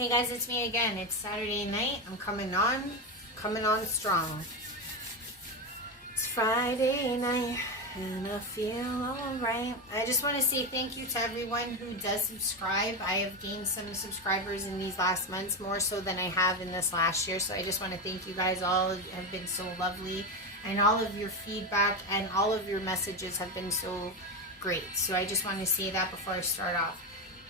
Hey guys, it's me again. It's Saturday night. I'm coming on strong. It's Friday night and I feel alright. I just want to say thank you to everyone who does subscribe. I have gained some subscribers in these last months, more so than I have in this last year. So I just want to thank you guys. All have been so lovely, and all of your feedback and all of your messages have been so great. So I just want to say that before I start off.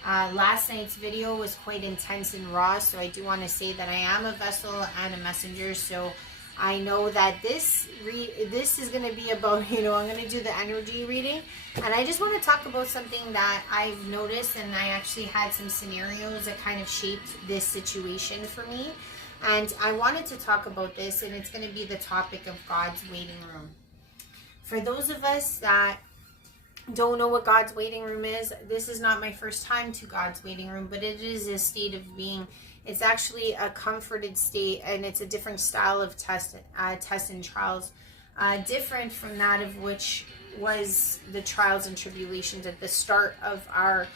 Last night's video was quite intense and raw, so I do want to say that I am a vessel and a messenger. So I know that this is going to be about, I'm going to do the energy reading, and I just want to talk about something that I've noticed, and I actually had some scenarios that kind of shaped this situation for me, and I wanted to talk about this, and it's going to be the topic of God's waiting room. For those of us that don't know what God's waiting room is, this is not my first time to God's waiting room, but it is a state of being. It's actually a comforted state, and it's a different style of tests and trials, different from that of which was the trials and tribulations at the start of our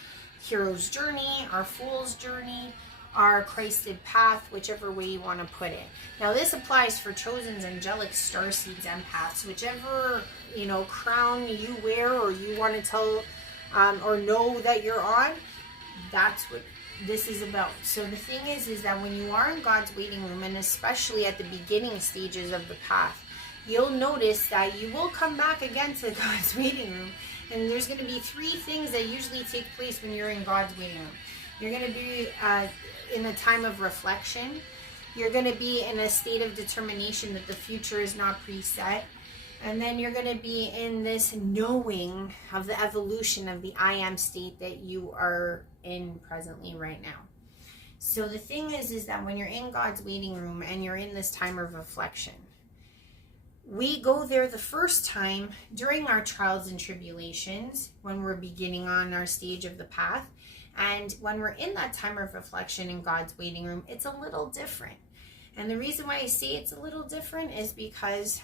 hero's journey, our fool's journey, our Christed path, whichever way you want to put it. Now this applies for chosens, angelic, starseeds, empaths, whichever crown you wear or you want to tell or know that you're on. That's what this is about. So the thing is that when you are in God's waiting room, and especially at the beginning stages of the path, you'll notice that you will come back again to God's waiting room, and there's going to be three things that usually take place when you're in God's waiting room. You're going to be in a time of reflection. You're going to be in a state of determination that the future is not preset. And then you're going to be in this knowing of the evolution of the I am state that you are in presently right now. So the thing is that when you're in God's waiting room and you're in this time of reflection, we go there the first time during our trials and tribulations when we're beginning on our stage of the path. And when we're in that time of reflection in God's waiting room, it's a little different. And the reason why I say it's a little different is because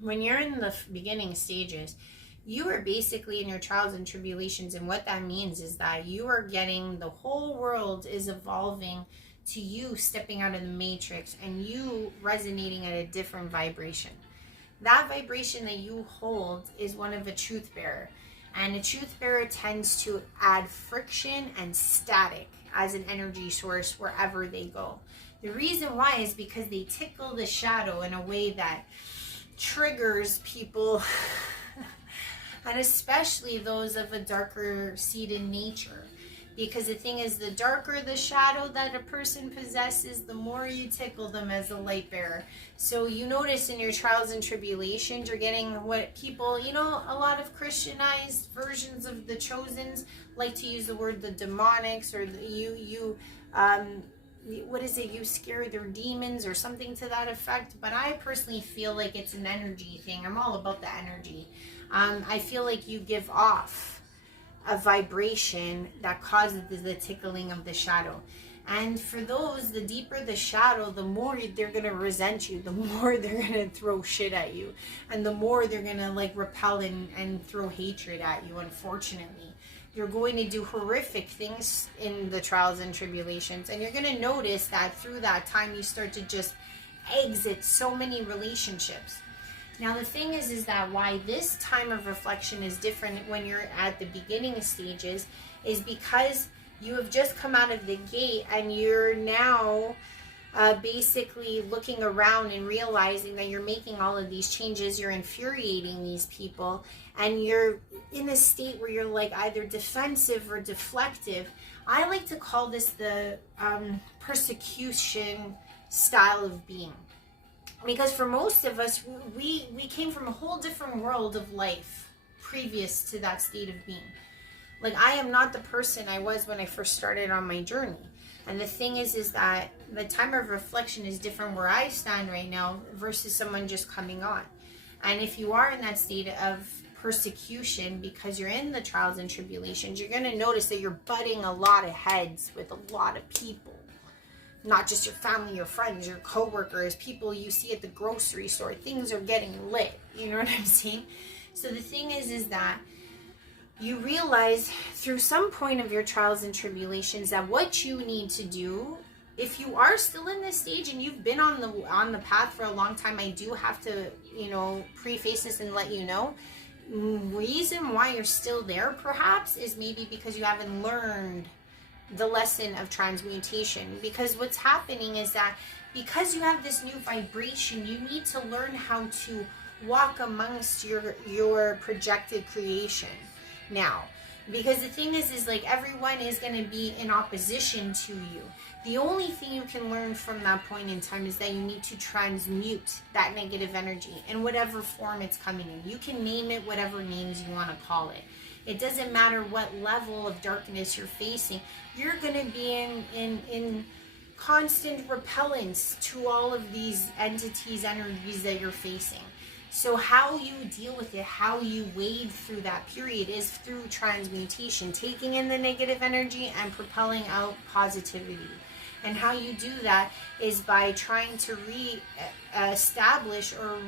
when you're in the beginning stages, you are basically in your trials and tribulations. And what that means is that you are getting, the whole world is evolving to you stepping out of the matrix and you resonating at a different vibration. That vibration that you hold is one of a truth bearer. And a truth bearer tends to add friction and static as an energy source wherever they go. The reason why is because they tickle the shadow in a way that triggers people, and especially those of a darker seed in nature. Because the thing is, the darker the shadow that a person possesses, the more you tickle them as a light bearer. So you notice in your trials and tribulations, you're getting what people, a lot of Christianized versions of the chosens like to use the word the demonics, or you scare their demons or something to that effect. But I personally feel like it's an energy thing. I'm all about the energy. I feel like you give off a vibration that causes the tickling of the shadow. And for those, the deeper the shadow, the more they're going to resent you, the more they're going to throw shit at you, and the more they're going to repel and throw hatred at you. Unfortunately, you're going to do horrific things in the trials and tribulations, and you're going to notice that through that time you start to just exit so many relationships. Now the thing is that why this time of reflection is different when you're at the beginning stages is because you have just come out of the gate and you're now basically looking around and realizing that you're making all of these changes. You're infuriating these people, and you're in a state where you're either defensive or deflective. I like to call this the persecution style of being. Because for most of us, we came from a whole different world of life previous to that state of being. I am not the person I was when I first started on my journey. And the thing is that the time of reflection is different where I stand right now versus someone just coming on. And if you are in that state of persecution because you're in the trials and tribulations, you're going to notice that you're butting a lot of heads with a lot of people. Not just your family, your friends, your coworkers, people you see at the grocery store. Things are getting lit. You know what I'm saying? So the thing is that you realize through some point of your trials and tribulations that what you need to do, if you are still in this stage and you've been on the path for a long time, I do have to, preface this and let you know, reason why you're still there perhaps is maybe because you haven't learned the lesson of transmutation. Because what's happening is that because you have this new vibration, you need to learn how to walk amongst your projected creation now. Because the thing is like everyone is going to be in opposition to you. The only thing you can learn from that point in time is that you need to transmute that negative energy in whatever form it's coming in. You can name it whatever names you want to call it. It doesn't matter what level of darkness you're facing. You're going to be in constant repellence to all of these entities, energies that you're facing. So how you deal with it, how you wade through that period is through transmutation, taking in the negative energy and propelling out positivity. And how you do that is by trying to re-establish or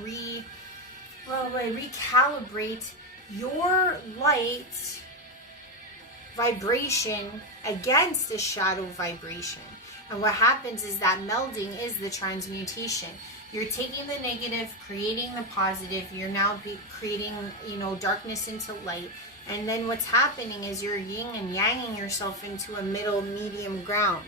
recalibrate your light vibration against the shadow vibration. And what happens is that melding is the transmutation. You're taking the negative, creating the positive. You're now creating, darkness into light. And then what's happening is you're yin and yanging yourself into a middle medium ground,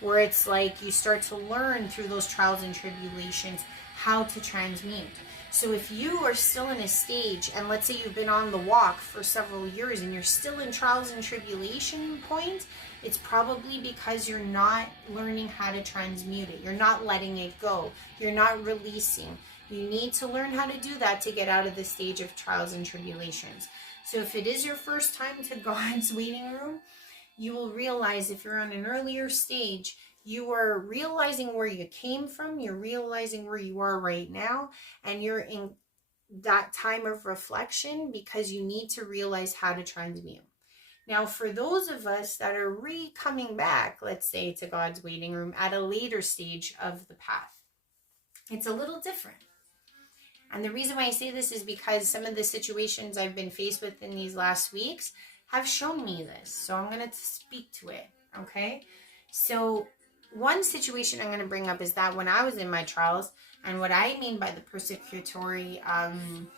where it's like you start to learn through those trials and tribulations how to transmute. So if you are still in a stage, and let's say you've been on the walk for several years and you're still in trials and tribulation point, it's probably because you're not learning how to transmute it. You're not letting it go. You're not releasing. You need to learn how to do that to get out of the stage of trials and tribulations. So if it is your first time to God's waiting room, you will realize if you're on an earlier stage, you are realizing where you came from, you're realizing where you are right now, and you're in that time of reflection because you need to realize how to transmute. Now, for those of us that are coming back, let's say, to God's waiting room at a later stage of the path, it's a little different. And the reason why I say this is because some of the situations I've been faced with in these last weeks have shown me this. So I'm going to speak to it, okay? So one situation I'm going to bring up is that when I was in my trials, and what I mean by the persecutory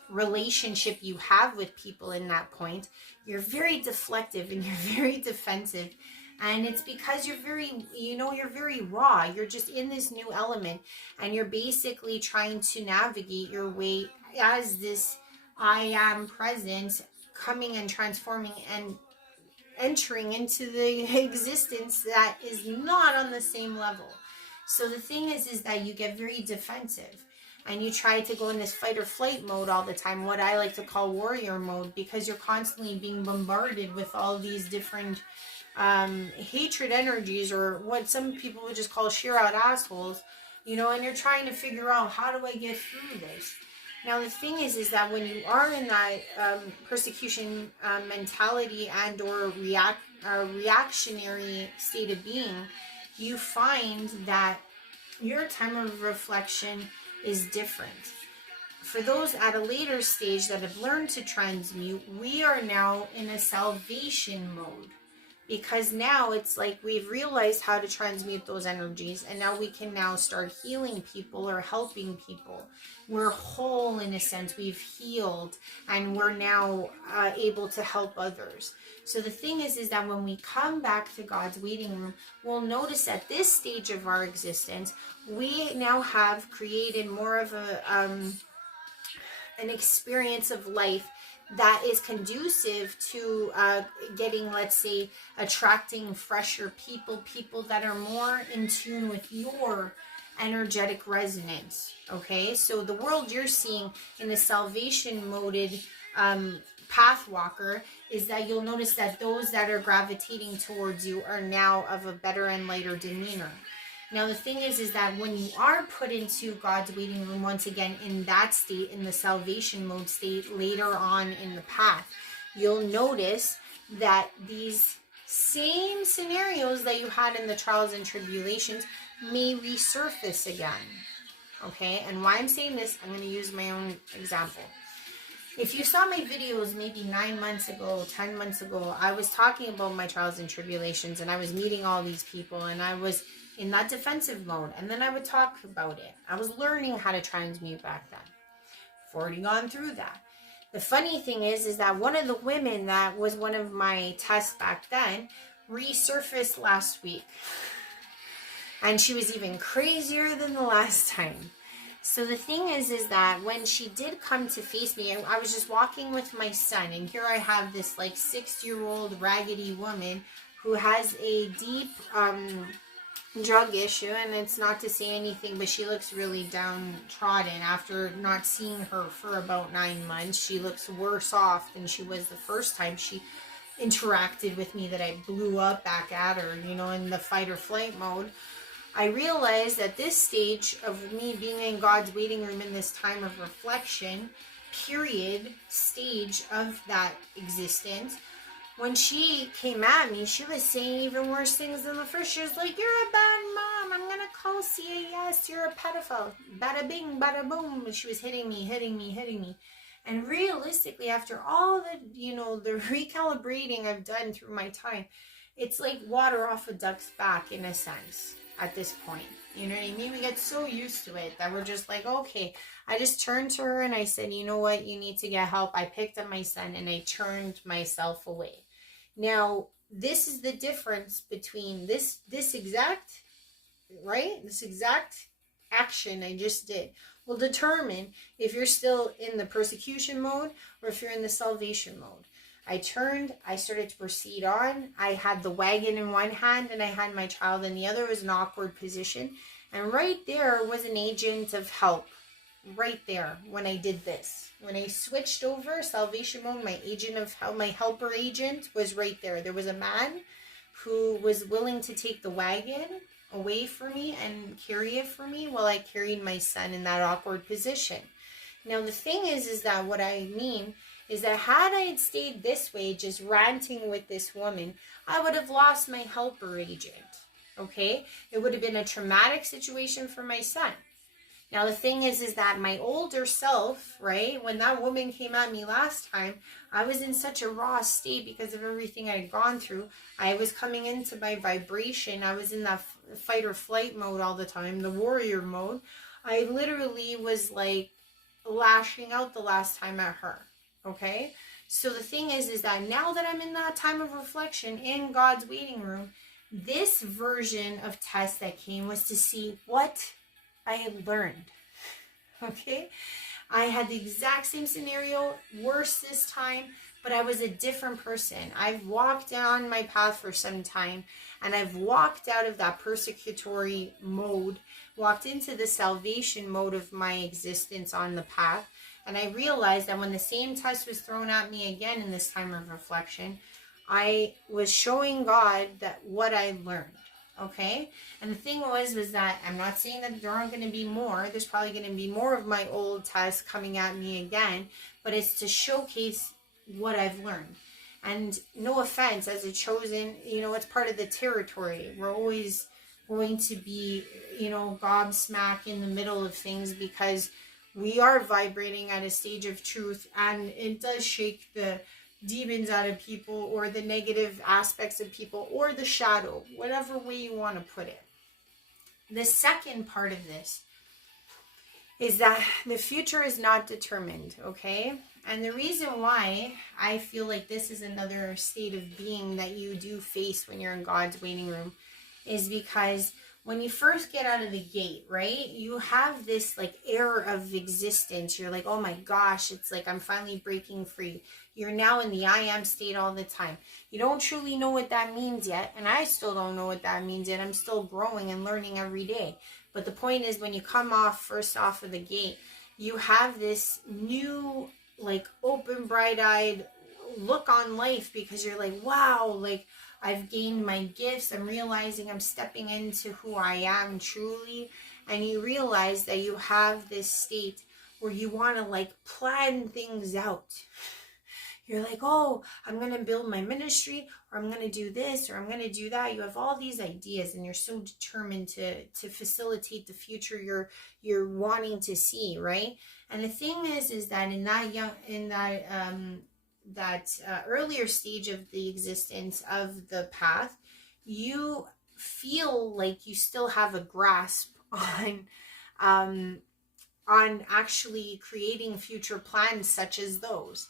relationship you have with people in that point, you're very deflective and you're very defensive. And it's because you're very, you're very raw. You're just in this new element and you're basically trying to navigate your way as this I am present, coming and transforming and entering into the existence that is not on the same level. So the thing is that you get very defensive and you try to go in this fight or flight mode all the time, what I like to call warrior mode, because you're constantly being bombarded with all these different hatred energies, or what some people would just call sheer out assholes, and you're trying to figure out, how do I get through this? Now, the thing is that when you are in that persecution mentality and or reactionary state of being, you find that your time of reflection is different. For those at a later stage that have learned to transmute, we are now in a salvation mode. Because now it's like we've realized how to transmute those energies, and now we can now start healing people or helping people. We're whole in a sense. We've healed, and we're now able to help others. So the thing is that when we come back to God's waiting room, we'll notice at this stage of our existence, we now have created more of an experience of life that is conducive to getting, let's say, attracting fresher people that are more in tune with your energetic resonance. Okay, so the world you're seeing in the salvation moded path walker is that you'll notice that those that are gravitating towards you are now of a better and lighter demeanor. Now, the thing is that when you are put into God's waiting room, once again, in that state, in the salvation mode state, later on in the path, you'll notice that these same scenarios that you had in the trials and tribulations may resurface again. Okay, and why I'm saying this, I'm going to use my own example. If you saw my videos maybe 9 months ago, 10 months ago, I was talking about my trials and tribulations, and I was meeting all these people, and I was in that defensive mode, and then I would talk about it. I was learning how to transmute back then. I've already gone through that. The funny thing is that one of the women that was one of my tests back then resurfaced last week. And she was even crazier than the last time. So the thing is that when she did come to face me, I was just walking with my son, and here I have this like 6-year-old raggedy woman who has a deep drug issue, and it's not to say anything, but she looks really downtrodden. After not seeing her for about 9 months, she looks worse off than she was the first time she interacted with me, that I blew up back at her, you know, in the fight or flight mode. I realized at this stage of me being in God's waiting room in this time of reflection, period, stage of that existence, when she came at me, she was saying even worse things than the first. She was like, "You're a bad mom. I'm going to call CAS. You're a pedophile. Bada bing, bada boom." And she was hitting me. And realistically, after all the, you know, the recalibrating I've done through my time, it's like water off a duck's back in a sense. At this point, you know what I mean? We get so used to it that we're just like, okay. I just turned to her and I said, you know what, you need to get help. I picked up my son and I turned myself away. Now, this is the difference between this exact, right? This exact action I just did will determine if you're still in the persecution mode or if you're in the salvation mode. I turned, I started to proceed on. I had the wagon in one hand and I had my child in the other. It was an awkward position. And right there was an agent of help. Right there when I did this. When I switched over salvation mode, my agent of help, my helper agent was right there. There was a man who was willing to take the wagon away from me and carry it for me while I carried my son in that awkward position. Now the thing is that what I mean is that had I had stayed this way, just ranting with this woman, I would have lost my helper agent, okay? It would have been a traumatic situation for my son. Now, the thing is that my older self, right, when that woman came at me last time, I was in such a raw state because of everything I had gone through. I was coming into my vibration. I was in that fight or flight mode all the time, the warrior mode. I literally was like lashing out the last time at her. Okay, so the thing is that now that I'm in that time of reflection in God's waiting room, this version of test that came was to see what I had learned. Okay, I had the exact same scenario, worse this time, but I was a different person. I've walked down my path for some time, and I've walked out of that persecutory mode, walked into the salvation mode of my existence on the path. And I realized that when the same test was thrown at me again in this time of reflection, I was showing God that what I learned, okay? And the thing was that I'm not saying that there aren't going to be more. There's probably going to be more of my old tests coming at me again, but it's to showcase what I've learned. And no offense, as a chosen, you know, it's part of the territory. We're always going to be, you know, gobsmacked in the middle of things because we are vibrating at a stage of truth, and it does shake the demons out of people or the negative aspects of people or the shadow, whatever way you want to put it. The second part of this is that the future is not determined, okay? And the reason why I feel like this is another state of being that you do face when you're in God's waiting room is because when you first get out of the gate, right, you have this like air of existence. You're like, oh my gosh, it's like I'm finally breaking free. You're now in the I am state all the time. You don't truly know what that means yet. And I still don't know what that means yet. I'm still growing and learning every day. But the point is, when you come first off of the gate, you have this new, like, open, bright-eyed look on life because you're like, wow, like, I've gained my gifts. I'm realizing I'm stepping into who I am truly. And you realize that you have this state where you want to like plan things out. You're like, oh, I'm going to build my ministry, or I'm going to do this, or I'm going to do that. You have all these ideas, and you're so determined to facilitate the future you're wanting to see, right? And the thing is that in that earlier stage of the existence of the path, you feel like you still have a grasp um, on actually creating future plans such as those.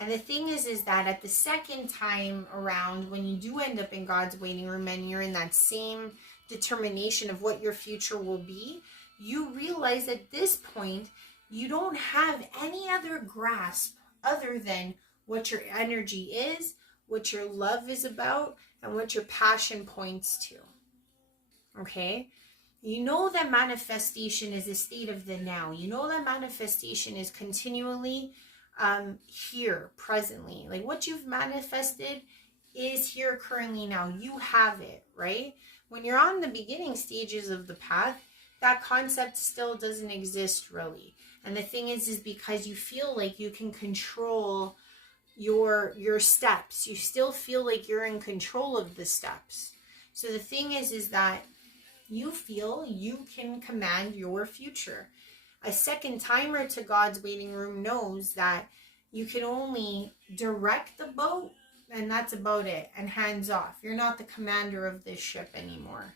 And the thing is that at the second time around, when you do end up in God's waiting room and you're in that same determination of what your future will be, you realize at this point, you don't have any other grasp other than what your energy is, what your love is about, and what your passion points to. Okay? You know that manifestation is a state of the now. You know that manifestation is continually here, presently. Like what you've manifested is here currently now. You have it, right? When you're on the beginning stages of the path, that concept still doesn't exist really. And the thing is because you feel like you can control your steps. You still feel like you're in control of the steps. So the thing is that you feel you can command your future. A second timer to God's waiting room knows that you can only direct the boat, and that's about it, and hands off. You're not the commander of this ship anymore,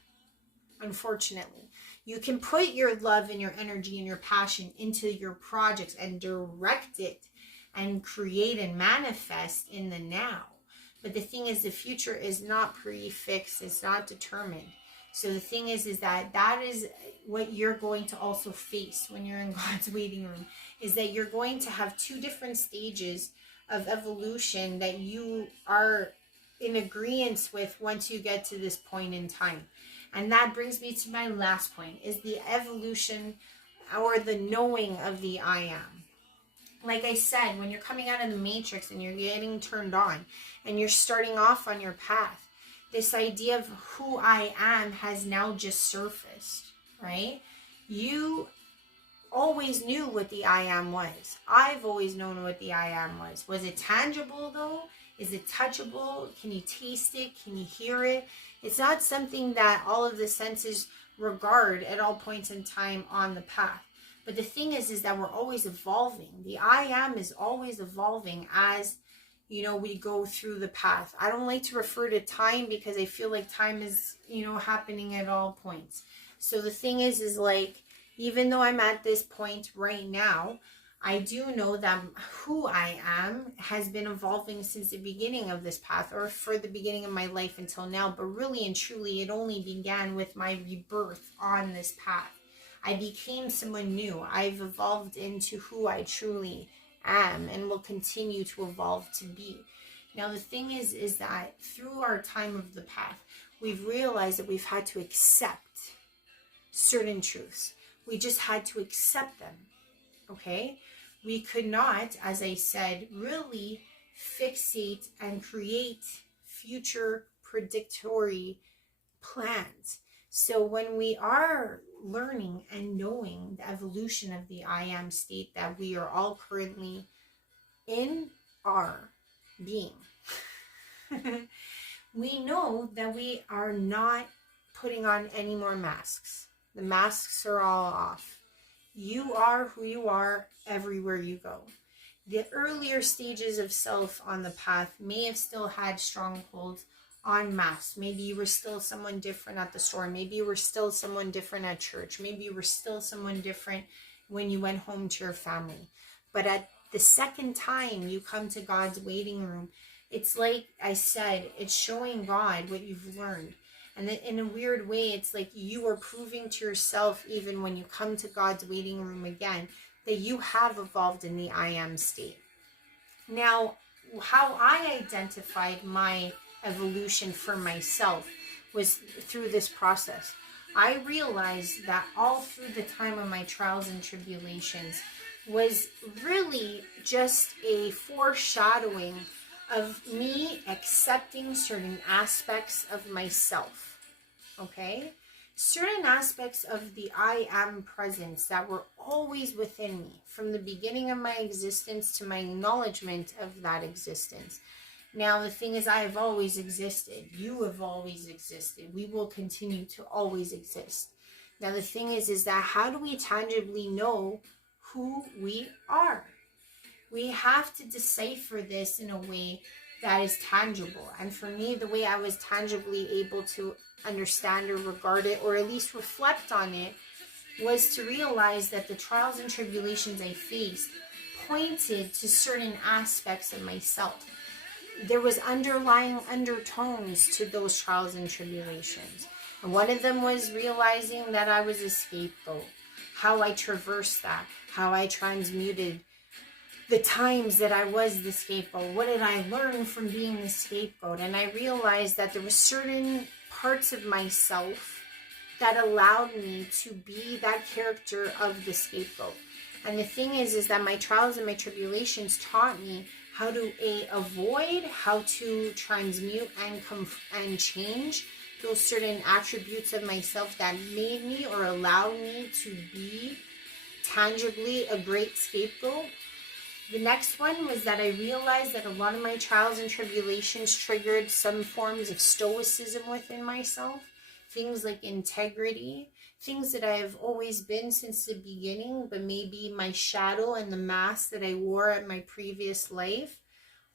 unfortunately. You can put your love and your energy and your passion into your projects and direct it and create and manifest in the now. But the thing is, the future is not prefixed, it's not determined. So the thing is that is what you're going to also face when you're in God's waiting room, is that you're going to have two different stages of evolution that you are in agreement with once you get to this point in time. And that brings me to my last point, is the evolution or the knowing of the I am. Like I said, when you're coming out of the matrix and you're getting turned on and you're starting off on your path, this idea of who I am has now just surfaced, right? You always knew what the I am was. I've always known what the I am was. Was it tangible though? Is it touchable? Can you taste it? Can you hear it? It's not something that all of the senses regard at all points in time on the path. But the thing is that we're always evolving. The I am is always evolving as we go through the path. I don't like to refer to time because I feel like time is, happening at all points. So the thing is like, even though I'm at this point right now, I do know that who I am has been evolving since the beginning of this path, or for the beginning of my life until now. But really and truly, it only began with my rebirth on this path. I became someone new. I've evolved into who I truly am and will continue to evolve to be. Now the thing is that through our time of the path, we've realized that we've had to accept certain truths. We just had to accept them, okay? We could not, as I said, really fixate and create future predictory plans. So when we are learning and knowing the evolution of the I am state that we are all currently in our being, we know that we are not putting on any more masks. The masks are all off. You are who you are everywhere you go. The earlier stages of self on the path may have still had strongholds on masks. Maybe you were still someone different at the store. Maybe you were still someone different at church. Maybe you were still someone different when you went home to your family. But at the second time you come to God's waiting room, it's like I said, it's showing God what you've learned. And then in a weird way, it's like you are proving to yourself, even when you come to God's waiting room again, that you have evolved in the I am state. Now, how I identified my evolution for myself was through this process. I realized that all through the time of my trials and tribulations was really just a foreshadowing of me accepting certain aspects of myself. Okay? certain aspects of the I am presence that were always within me from the beginning of my existence to my acknowledgement of that existence. Now, the thing is, I have always existed. You have always existed. We will continue to always exist. Now, the thing is that how do we tangibly know who we are? We have to decipher this in a way that is tangible. And for me, the way I was tangibly able to understand or regard it, or at least reflect on it, was to realize that the trials and tribulations I faced pointed to certain aspects of myself. There was underlying undertones to those trials and tribulations. And one of them was realizing that I was a scapegoat, how I traversed that, how I transmuted the times that I was the scapegoat. What did I learn from being the scapegoat? And I realized that there were certain parts of myself that allowed me to be that character of the scapegoat. And the thing is that my trials and my tribulations taught me how to avoid, how to transmute and change those certain attributes of myself that made me or allowed me to be tangibly a great scapegoat. The next one was that I realized that a lot of my trials and tribulations triggered some forms of stoicism within myself. Things like integrity, things that I have always been since the beginning, but maybe my shadow and the mask that I wore at my previous life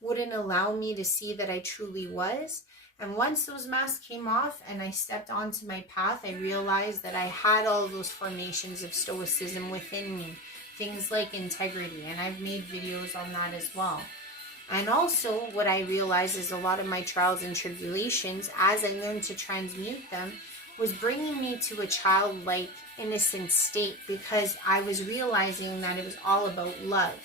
wouldn't allow me to see that I truly was. And once those masks came off and I stepped onto my path, I realized that I had all those formations of stoicism within me. Things like integrity, and I've made videos on that as well. And also what I realized is a lot of my trials and tribulations, as I learned to transmute them, was bringing me to a childlike, innocent state, because I was realizing that it was all about love.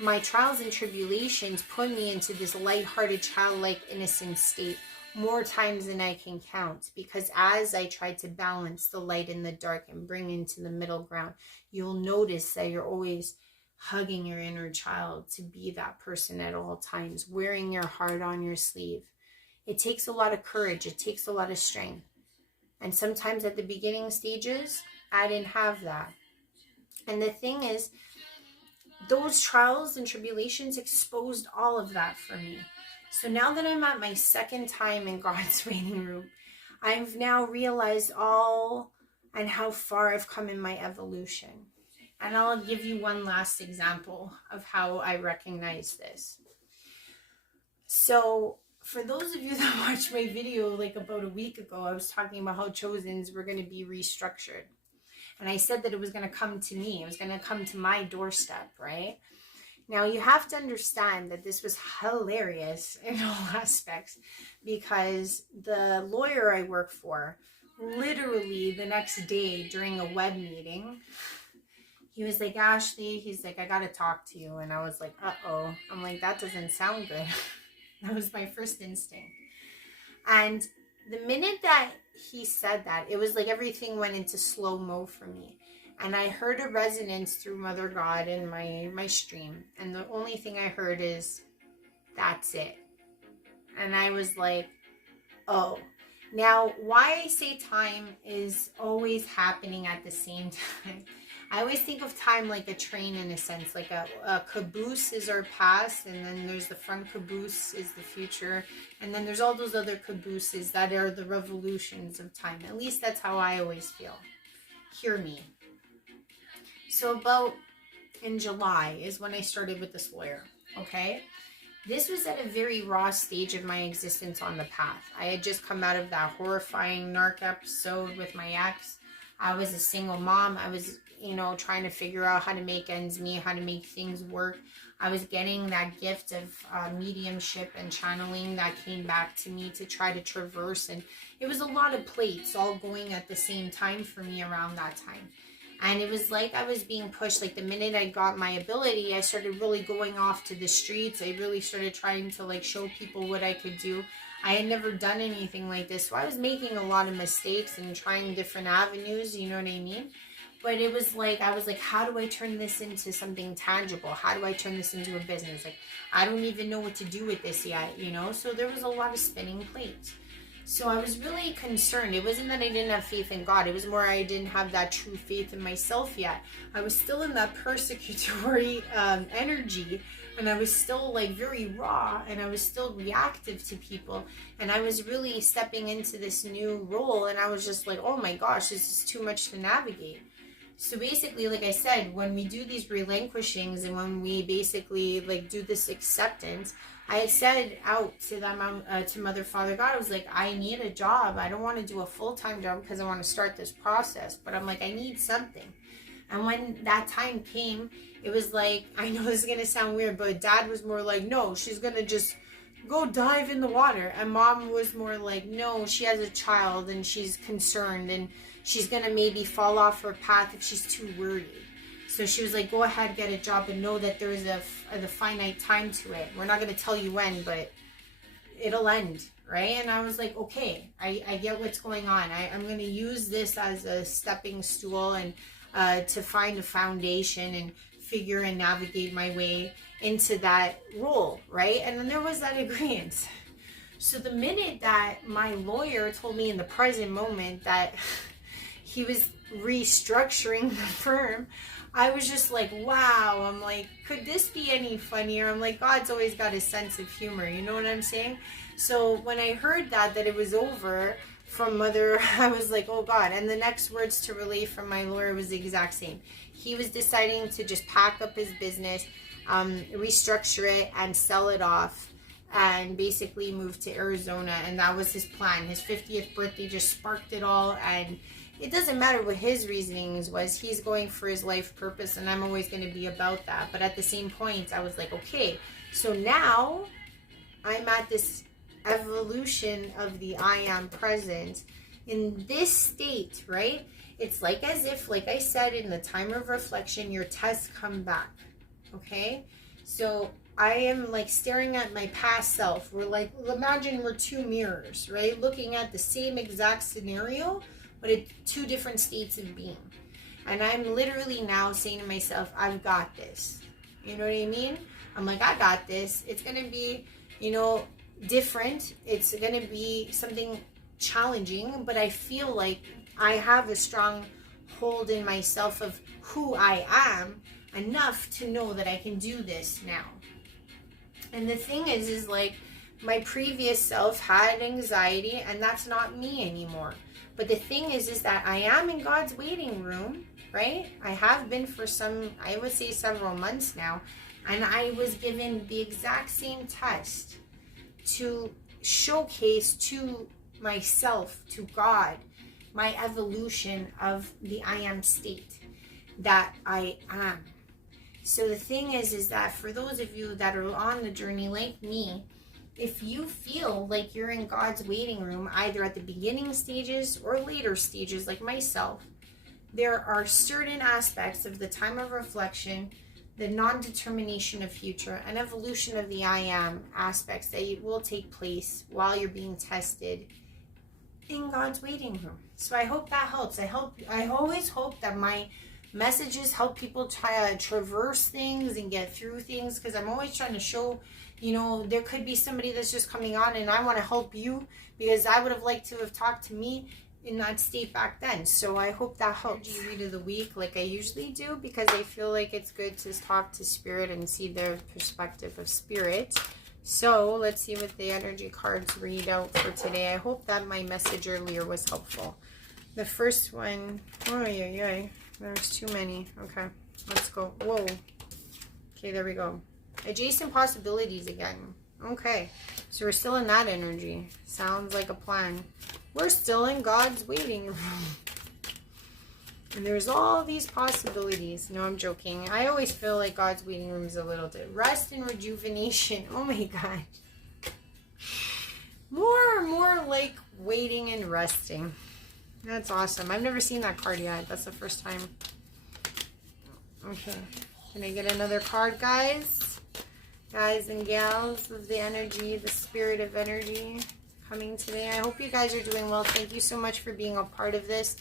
My trials and tribulations put me into this lighthearted, childlike, innocent state more times than I can count, because as I tried to balance the light and the dark and bring into the middle ground, you'll notice that you're always hugging your inner child to be that person at all times, wearing your heart on your sleeve. It takes a lot of courage. It takes a lot of strength. And sometimes at the beginning stages, I didn't have that. And the thing is, those trials and tribulations exposed all of that for me. So now that I'm at my second time in God's waiting room, I've now realized all and how far I've come in my evolution. And I'll give you one last example of how I recognize this. So for those of you that watched my video like about a week ago, I was talking about how Chosens were going to be restructured. And I said that it was going to come to me. It was going to come to my doorstep, right? Now, you have to understand that this was hilarious in all aspects, because the lawyer I work for, literally the next day during a web meeting, he was like, Ashley, he's like, I got to talk to you. And I was like, uh-oh. I'm like, that doesn't sound good. That was my first instinct. And the minute that he said that, it was like everything went into slow-mo for me. And I heard a resonance through Mother God in my stream. And the only thing I heard is, that's it. And I was like, oh. Now, why I say time is always happening at the same time. I always think of time like a train in a sense. Like a caboose is our past, and then there's the front caboose is the future. And then there's all those other cabooses that are the revolutions of time. At least that's how I always feel. Hear me. So about in July is when I started with this lawyer, okay? This was at a very raw stage of my existence on the path. I had just come out of that horrifying narc episode with my ex. I was a single mom. I was, trying to figure out how to make ends meet, how to make things work. I was getting that gift of mediumship and channeling that came back to me to try to traverse. And it was a lot of plates all going at the same time for me around that time. And it was like I was being pushed. Like the minute I got my ability, I started really going off to the streets. I really started trying to show people what I could do. I had never done anything like this. So I was making a lot of mistakes and trying different avenues, you know what I mean? But it was like, I was like, how do I turn this into something tangible? How do I turn this into a business? I don't even know what to do with this yet, So there was a lot of spinning plates. So I was really concerned. It wasn't that I didn't have faith in God. It was more I didn't have that true faith in myself yet. I was still in that persecutory energy, and I was still like very raw, and I was still reactive to people, and I was really stepping into this new role, and I was just like, oh my gosh, this is too much to navigate. So basically, like I said, when we do these relinquishings and when we basically like do this acceptance, I had said out to them, to Mother, Father, God, I was like, I need a job. I don't want to do a full-time job because I want to start this process. But I'm like, I need something. And when that time came, it was like, I know this is going to sound weird, but Dad was more like, no, she's going to just go dive in the water. And Mom was more like, no, she has a child and she's concerned and she's going to maybe fall off her path if she's too worried. So she was like, go ahead, get a job, and know that there is a finite time to it. We're not going to tell you when, but it'll end, right? And I was like, okay, I get what's going on. I'm going to use this as a stepping stool and to find a foundation and figure and navigate my way into that role, right? And then there was that agreement. So the minute that my lawyer told me in the present moment that he was restructuring the firm, I was just like, wow. I'm like, could this be any funnier? I'm like, God's always got a sense of humor. You know what I'm saying? So when I heard that it was over from Mother, I was like, oh God. And the next words to relay from my lawyer was the exact same. He was deciding to just pack up his business, restructure it and sell it off, and basically move to Arizona. And that was his plan. His 50th birthday just sparked it all. And it doesn't matter what his reasonings was. He's going for his life purpose, and I'm always going to be about that. But at the same point, I was like, okay, so now I'm at this evolution of the I am present in this state, right? It's like as if, like I said, in the time of reflection, your tests come back, okay? So I am like staring at my past self. We're like, imagine we're two mirrors, right? Looking at the same exact scenario, but at two different states of being. And I'm literally now saying to myself, I've got this. You know what I mean? I'm like, I got this. It's going to be, different. It's going to be something challenging, but I feel like I have a strong hold in myself of who I am enough to know that I can do this now. And the thing is like my previous self had anxiety, and that's not me anymore. But the thing is that I am in God's waiting room, right? I have been for I would say several months now. And I was given the exact same test to showcase to myself, to God, my evolution of the I am state that I am. So the thing is that for those of you that are on the journey like me, if you feel like you're in God's waiting room, either at the beginning stages or later stages like myself, there are certain aspects of the time of reflection, the non-determination of future, and evolution of the I am aspects that will take place while you're being tested in God's waiting room. So I hope that helps. I always hope that my messages help people try to traverse things and get through things, because I'm always trying to show, there could be somebody that's just coming on and I want to help you, because I would have liked to have talked to me in that state back then. So I hope that helps. Energy read of the week like I usually do, because I feel like it's good to talk to spirit and see their perspective of spirit. So let's see what the energy cards read out for today. I hope that my message earlier was helpful. The first one, there's too many. Okay, let's go. Whoa. Okay, there we go. Adjacent possibilities again. Okay, so we're still in that energy. Sounds like a plan. We're still in God's waiting room. And there's all these possibilities. No, I'm joking. I always feel like God's waiting room is a little bit. Rest and rejuvenation. Oh my God. More like waiting and resting. That's awesome. I've never seen that card yet. That's the first time. Okay. Can I get another card, guys? Guys and gals of the energy, the spirit of energy coming today. I hope you guys are doing well. Thank you so much for being a part of this.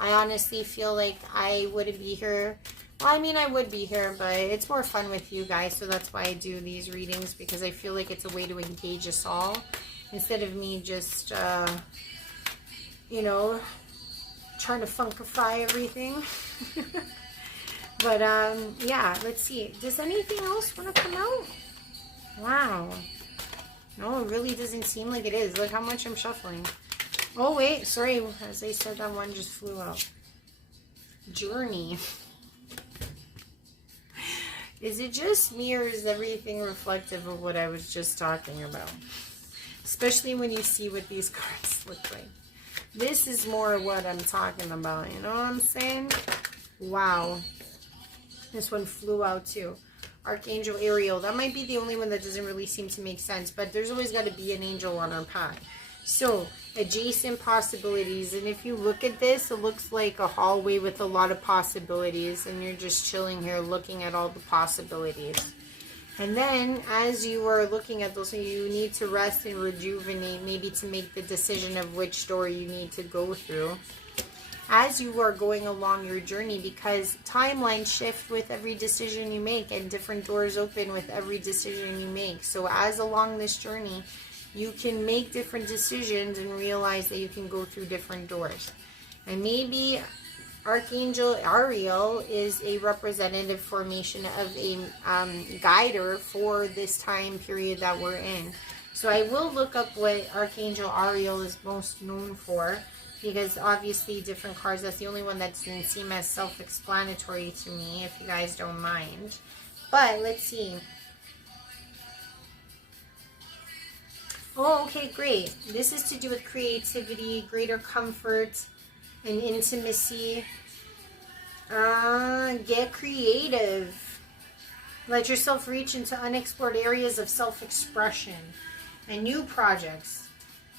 I honestly feel like I wouldn't be here. Well, I mean, I would be here, but it's more fun with you guys. So that's why I do these readings, because I feel like it's a way to engage us all instead of me just, you know, trying to funkify everything. But, yeah, let's see. Does anything else want to come out? Wow. No, it really doesn't seem like it is. Look how much I'm shuffling. Oh, wait. Sorry. As I said, that one just flew out. Journey. Is it just me, or is everything reflective of what I was just talking about? Especially when you see what these cards look like. This is more what I'm talking about. You know what I'm saying? Wow. This one flew out too. Archangel Ariel. That might be the only one that doesn't really seem to make sense. But there's always got to be an angel on our path. So, adjacent possibilities. And if you look at this, it looks like a hallway with a lot of possibilities. And you're just chilling here looking at all the possibilities. And then, as you are looking at those, you need to rest and rejuvenate, maybe to make the decision of which door you need to go through as you are going along your journey, because timelines shift with every decision you make and different doors open with every decision you make. So as along this journey, you can make different decisions and realize that you can go through different doors. And maybe Archangel Ariel is a representative formation of a guider for this time period that we're in. So I will look up what Archangel Ariel is most known for, because obviously different cards, that's the only one that doesn't seem as self-explanatory to me, if you guys don't mind. But let's see. Oh, okay, great. This is to do with creativity, greater comfort, and intimacy. Get creative. Let yourself reach into unexplored areas of self-expression and new projects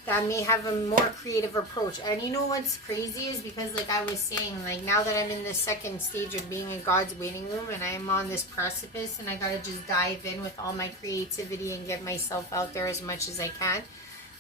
that may have a more creative approach. And you know what's crazy is, because like I was saying, like now that I'm in the second stage of being in God's waiting room and I'm on this precipice and I gotta just dive in with all my creativity and get myself out there as much as I can.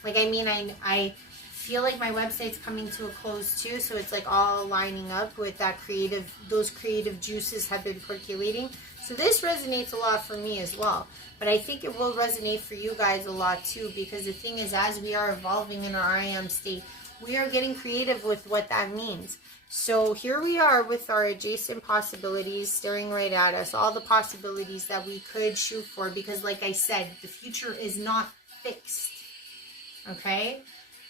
Like, I mean, I feel like my website's coming to a close too, so it's like all lining up with that creative, those creative juices have been percolating. So this resonates a lot for me as well. But I think it will resonate for you guys a lot too, because the thing is, as we are evolving in our I am state, we are getting creative with what that means. So here we are with our adjacent possibilities staring right at us, all the possibilities that we could shoot for, because like I said, the future is not fixed. Okay?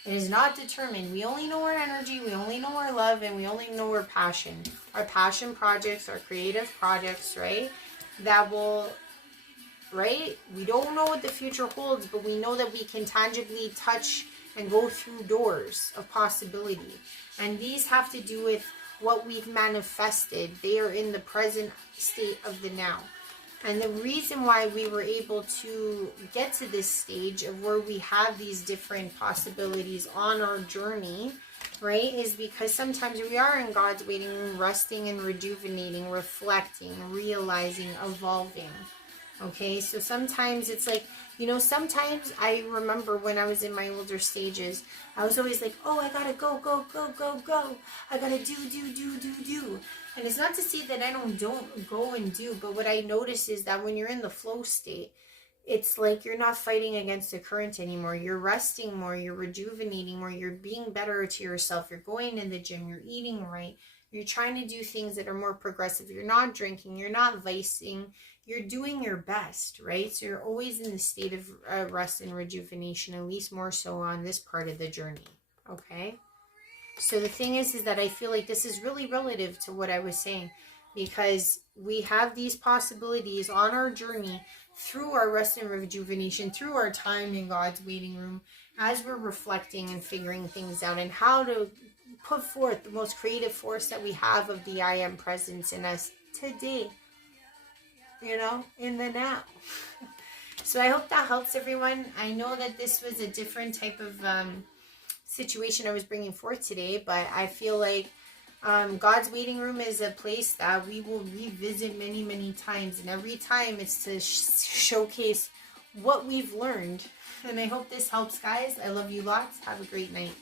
It is not determined. We only know our energy, we only know our love, and we only know our passion. Our passion projects, our creative projects, right? That will, right? We don't know what the future holds, but we know that we can tangibly touch and go through doors of possibility. And these have to do with what we've manifested. They are in the present state of the now. And the reason why we were able to get to this stage of where we have these different possibilities on our journey, right, is because sometimes we are in God's waiting room, resting and rejuvenating, reflecting, realizing, evolving. Okay, so sometimes it's like, you know, sometimes I remember when I was in my older stages, I was always like, oh, I gotta go. I gotta do. And it's not to say that I don't go and do, but what I notice is that when you're in the flow state, it's like you're not fighting against the current anymore. You're resting more, you're rejuvenating more, you're being better to yourself. You're going in the gym, you're eating right. You're trying to do things that are more progressive. You're not drinking, you're not vicing. You're doing your best, right? So you're always in the state of rest and rejuvenation, at least more so on this part of the journey, okay? So the thing is that I feel like this is really relative to what I was saying, because we have these possibilities on our journey through our rest and rejuvenation, through our time in God's waiting room, as we're reflecting and figuring things out and how to put forth the most creative force that we have of the I am presence in us today. You know, in the now. So I hope that helps everyone. I know that this was a different type of situation I was bringing forth today, but I feel like God's waiting room is a place that we will revisit many, many times. And every time it's to showcase what we've learned. And I hope this helps, guys. I love you lots. Have a great night.